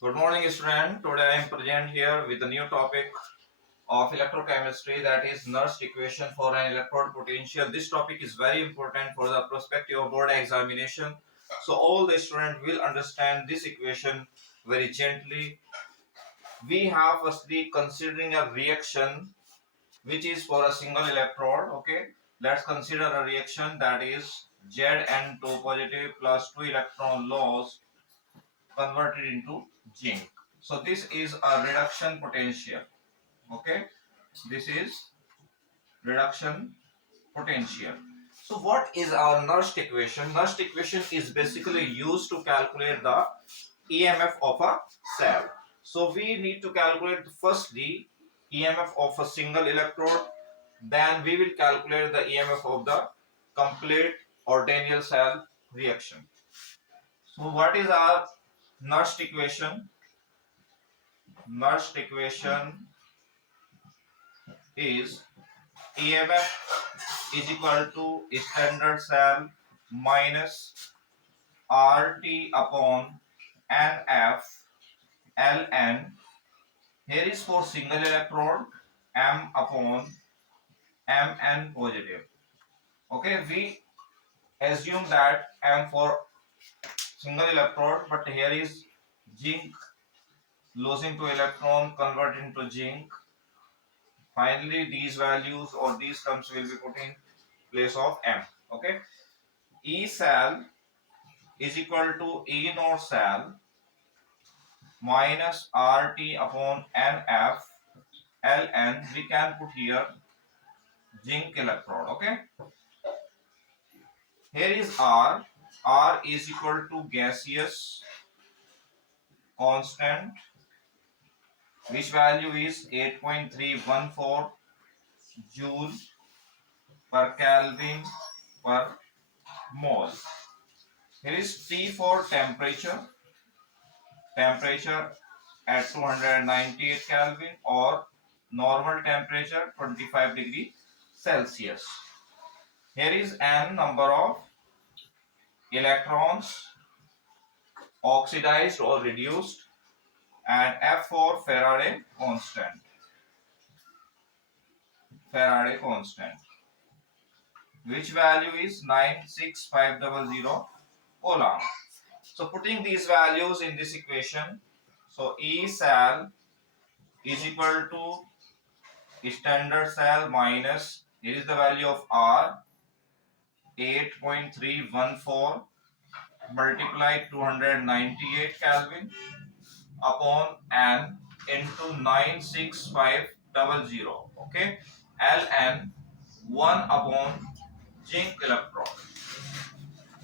Good morning, student. Today I am present here with a new topic of electrochemistry, that is Nernst equation for an electrode potential. This topic is very important for the prospective board examination. So all the student will understand this equation very gently. We have firstly considering a reaction which is for a single electrode. Okay, let's consider a reaction that is Zn2 positive plus 2 electron loss converted into zinc. So this is a reduction potential. Okay, this is reduction potential. So what is our Nernst equation? Nernst equation is basically used to calculate the EMF of a cell. So we need to calculate firstly EMF of a single electrode, then we will calculate the EMF of the complete ordinary cell reaction. So what is our Nernst equation? Nernst equation is EMF is equal to standard cell minus RT upon NF Ln. Here is for single electrode M upon Mn positive. Okay, we assume that M for single electrode, but here is zinc losing to electron converted into zinc. Finally, these values or these terms will be put in place of M. Okay, E cell is equal to E naught cell minus RT upon NF Ln. We can put here zinc electrode. Okay, here is R. R is equal to gaseous constant, which value is 8.314 joule per Kelvin per mole. Here is T for temperature. Temperature at 298 Kelvin or normal temperature 25 degree Celsius. Here is N, number of electrons oxidized or reduced, and F for Faraday constant. Faraday constant, which value is 96500 Coulomb. So putting these values in this equation, so E cell is equal to standard cell minus, here is the value of R, 8.314 multiply 298 Kelvin upon N into 96500. Okay, Ln 1 upon zinc electron.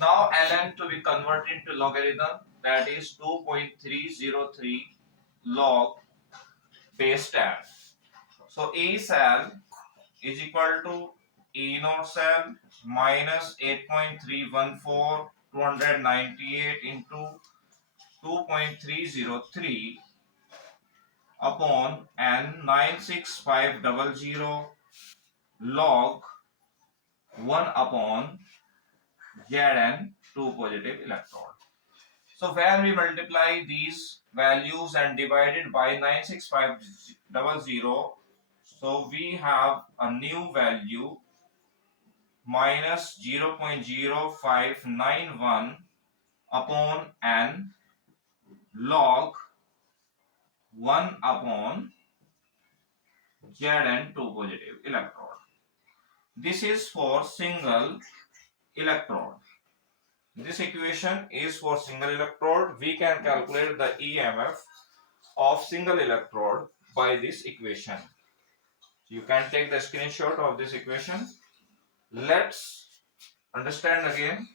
Now Ln to be converted into logarithm, that is 2.303 log base 10. So E cell is equal to E naught cell minus 8.314 298 into 2.303 upon N 96500 log 1 upon Zn 2 positive electrode. So when we multiply these values and divide it by 96500, so we have a new value minus 0.0591 upon N log 1 upon Zn 2 positive electrode. This is for single electrode. This equation is for single electrode. We can calculate the EMF of single electrode by this equation. So you can take the screenshot of this equation. Let's understand again.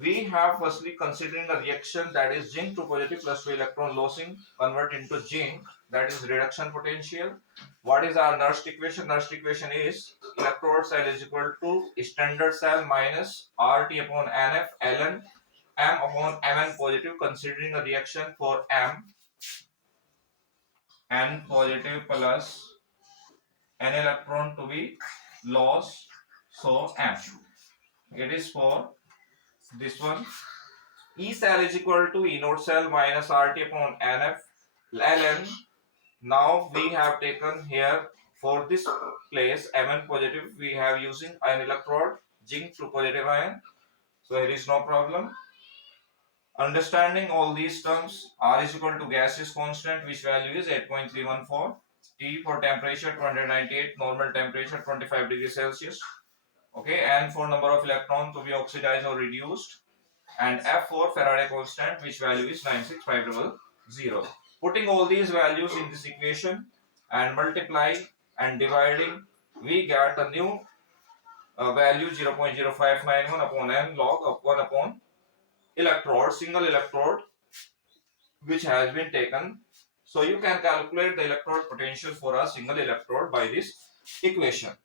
We have firstly considering a reaction, that is zinc 2 positive plus 2 electron losing convert into zinc, that is reduction potential. What is our Nernst equation? Nernst equation is electrode cell is equal to standard cell minus RT upon NF Ln M upon Mn positive, considering a reaction for M, N positive plus N electron to be lost, so M. It is for this one. E cell is equal to E naught cell minus RT upon NF Ln. Now we have taken here for this place Mn positive, we have using an electrode, zinc to positive ion. So here is no problem. Understanding all these terms, R is equal to gas is constant, which value is 8.314. T for temperature 298, normal temperature 25 degrees Celsius. Okay, and for number of electron to be oxidized or reduced, and F for Faraday constant, which value is 96500. Putting all these values in this equation and multiply and dividing, we get a new value 0.0591 upon n log of 1 upon electrode, single electrode, which has been taken. So you can calculate the electrode potential for a single electrode by this equation.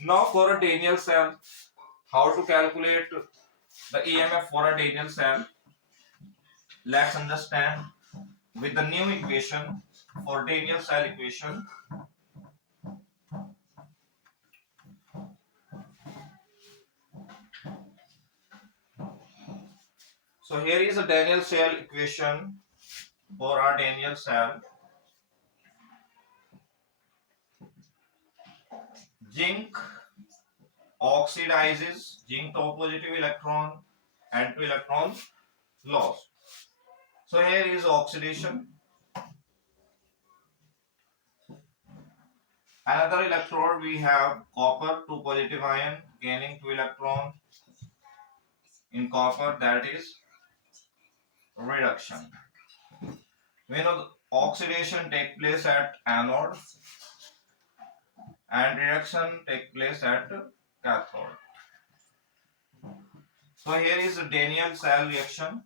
Now for a Daniell cell, how to calculate the EMF for a Daniell cell? Let's understand with the new equation for Daniell cell equation. So here is a Daniell cell equation for our Daniell cell. Zinc oxidizes, zinc to positive electron and 2 electrons lost. So here is oxidation. Another electrode we have copper 2 positive ion gaining 2 electron in copper, that is reduction. We know oxidation take place at anode and reduction take place at cathode. So here is a Daniell cell reaction.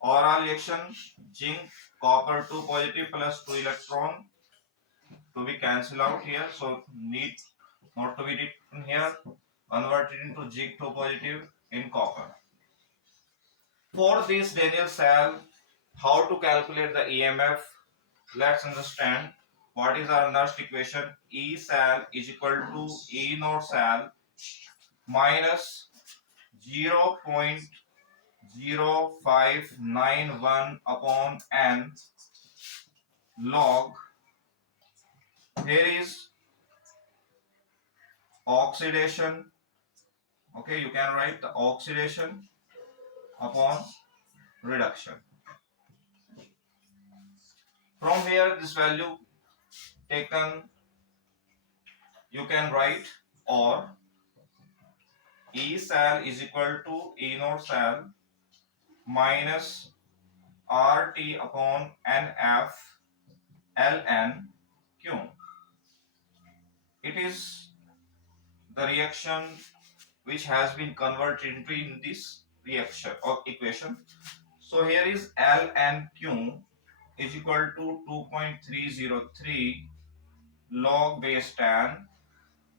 Oral reaction, zinc copper 2 positive plus 2 electron to be cancelled out here, so need not to be written here, converted into zinc 2 positive in copper. For this Daniell cell, how to calculate the EMF? Let's understand what is our Nernst equation. E cell is equal to E naught cell minus 0.0591 upon n log. Here is oxidation. Okay, you can write the oxidation upon reduction. From here, this value taken, you can write, or E cell is equal to E naught cell minus RT upon NF ln Q. It is the reaction which has been converted into in this reaction or equation. So here is ln Q is equal to 2.303 log base 10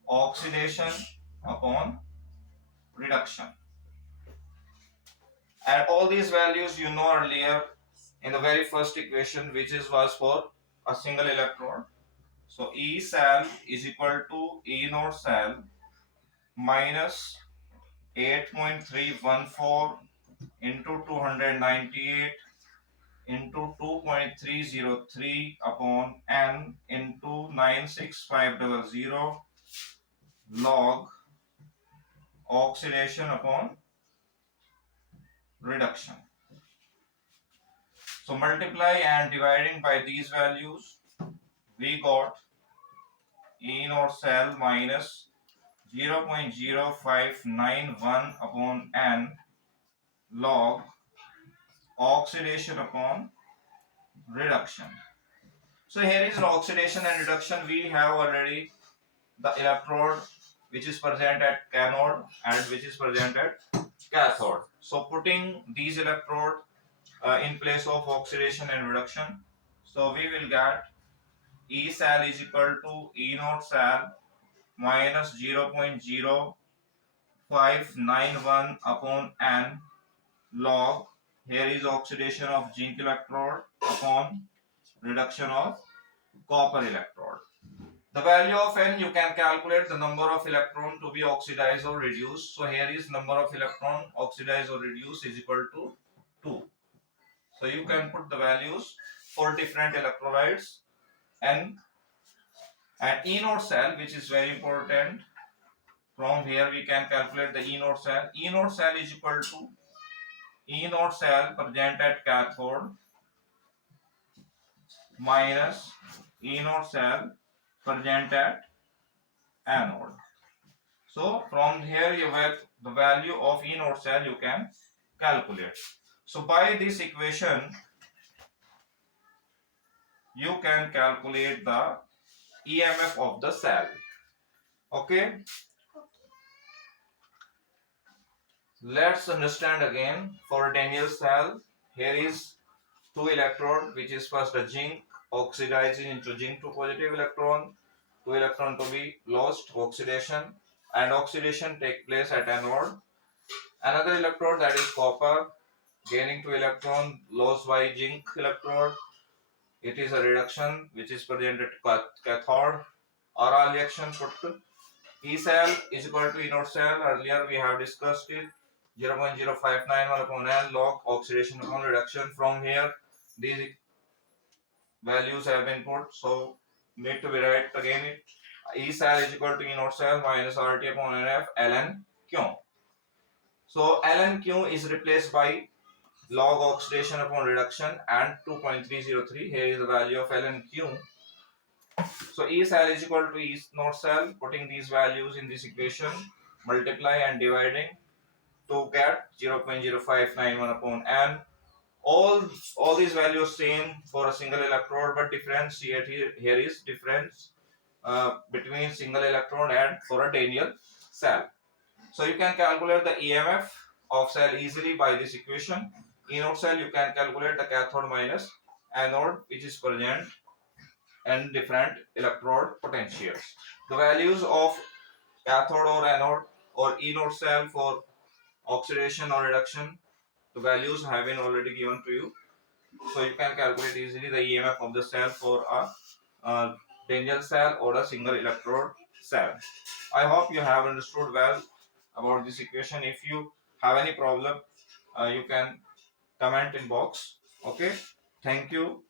oxidation upon reduction. And all these values you know earlier in the very first equation, which was for a single electrode. So E cell is equal to E naught cell minus 8.314 into 298 into 2.303 upon n into 96500 log oxidation upon reduction. So multiply and dividing by these values, we got E naught cell minus 0.0591 upon n log oxidation upon reduction. So here is oxidation and reduction. We have already the electrode which is present at cathode and which is present at cathode. So putting these electrode in place of oxidation and reduction, so we will get E cell is equal to E naught cell minus 0.0591 upon n log, here is oxidation of zinc electrode upon reduction of copper electrode. The value of n, you can calculate the number of electron to be oxidized or reduced. So here is number of electron oxidized or reduced is equal to 2. So you can put the values for different electrolytes N and E node cell, which is very important. From here we can calculate the E node cell. E node cell is equal to E node cell present at cathode minus E node cell present at anode. So from here you have the value of E node cell you can calculate. So by this equation you can calculate the EMF of the cell. Okay. Let's understand again for Daniel's cell. Here is two electrode, which is first a zinc oxidizing into zinc 2 positive electron, 2 electron to be lost, oxidation, and oxidation take place at anode. Another electrode, that is copper, gaining 2 electron, lost by zinc electrode. It is a reduction which is present at cathode. Oral reaction put E cell is equal to E node cell. Earlier we have discussed it. 0.0591 upon L log oxidation upon reduction. From here these values have been put, so need to be write again it. E cell is equal to E node cell minus RT upon NF ln Q. So ln Q is replaced by log oxidation upon reduction and 2.303. Here is the value of ln Q. So E cell is equal to E node cell. Putting these values in this equation, multiply and dividing to get 0.0591 upon N. All these values same for a single electrode, but difference here is difference between single electrode and for a Daniel cell. So you can calculate the EMF of cell easily by this equation. In node cell you can calculate the cathode minus anode, which is present and different electrode potentials. The values of cathode or anode or E node cell for oxidation or reduction, the values have been already given to you, so you can calculate easily the EMF of the cell for a Daniel cell or a single electrode cell. I hope you have understood well about this equation. If you have any problem, you can comment in box. Okay, thank you.